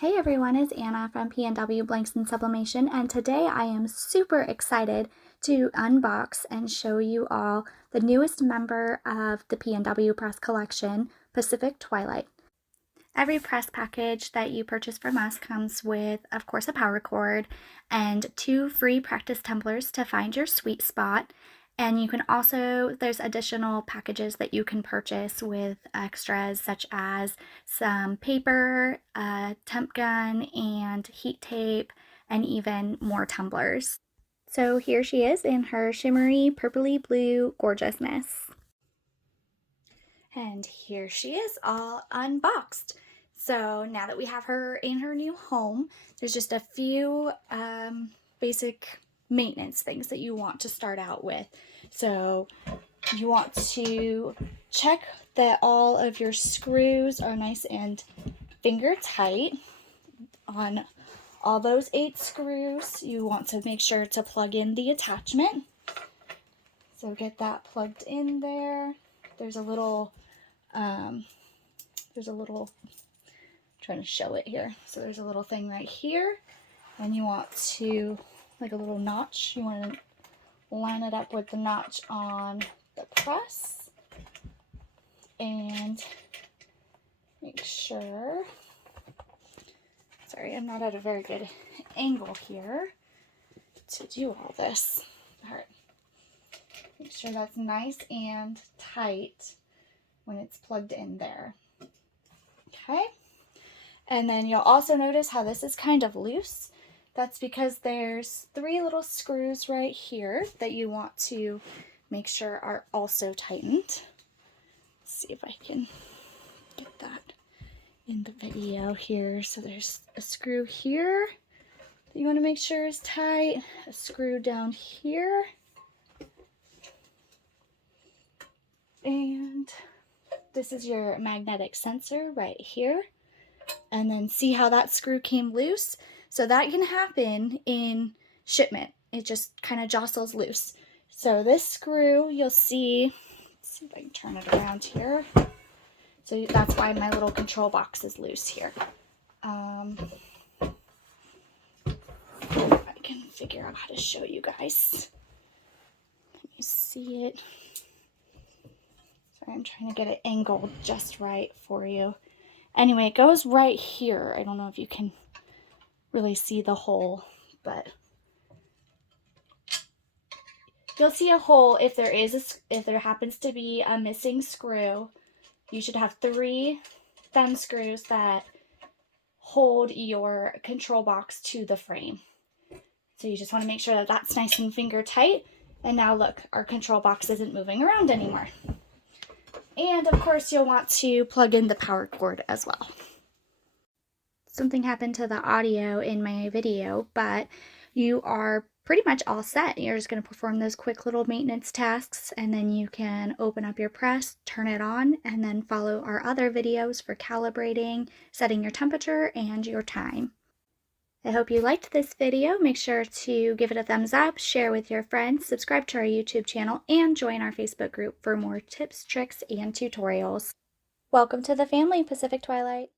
Hey everyone, it's Anna from PNW Blanks and Sublimation, and today I am super excited to unbox and show you all the newest member of the PNW Press Collection, Pacific Twilight. Every press package that you purchase from us comes with, of course, a power cord and 2 free practice tumblers to find your sweet spot. And you can also, there's additional packages that you can purchase with extras such as some paper, a temp gun, and heat tape, and even more tumblers. So here she is in her shimmery, purpley blue gorgeousness. And here she is all unboxed. So now that we have her in her new home, there's just a few basic maintenance things that you want to start out with. So you want to check that all of your screws are nice and finger tight on all those 8 screws. You want to make sure to plug in the attachment. So get that plugged in there. There's a little, I'm trying to show it here. So there's a little thing right here, and you want to, like a little notch, you want to line it up with the notch on the press and make sure, sorry, I'm not at a very good angle here to do all this. All right, make sure that's nice and tight when it's plugged in there. Okay, and then you'll also notice how this is kind of loose. That's because there's 3 little screws right here that you want to make sure are also tightened. Let's see if I can get that in the video here. So there's a screw here that you want to make sure is tight, a screw down here, and this is your magnetic sensor right here. And then see how that screw came loose? So that can happen in shipment. It just kind of jostles loose. So this screw, you'll see, let's see if I can turn it around here. So that's why my little control box is loose here. If I can figure out how to show you guys. Can you see it? Sorry, I'm trying to get it angled just right for you. Anyway, it goes right here. I don't know if you can really see the hole, but you'll see a hole if there happens to be a missing screw. You should have 3 thumb screws that hold your control box to the frame. So you just want to make sure that that's nice and finger tight. And now look, our control box isn't moving around anymore. And of course you'll want to plug in the power cord as well. Something happened to the audio in my video, but you are pretty much all set. You're just going to perform those quick little maintenance tasks, and then you can open up your press, turn it on, and then follow our other videos for calibrating, setting your temperature, and your time. I hope you liked this video. Make sure to give it a thumbs up, share with your friends, subscribe to our YouTube channel, and join our Facebook group for more tips, tricks, and tutorials. Welcome to the family, Pacific Twilight.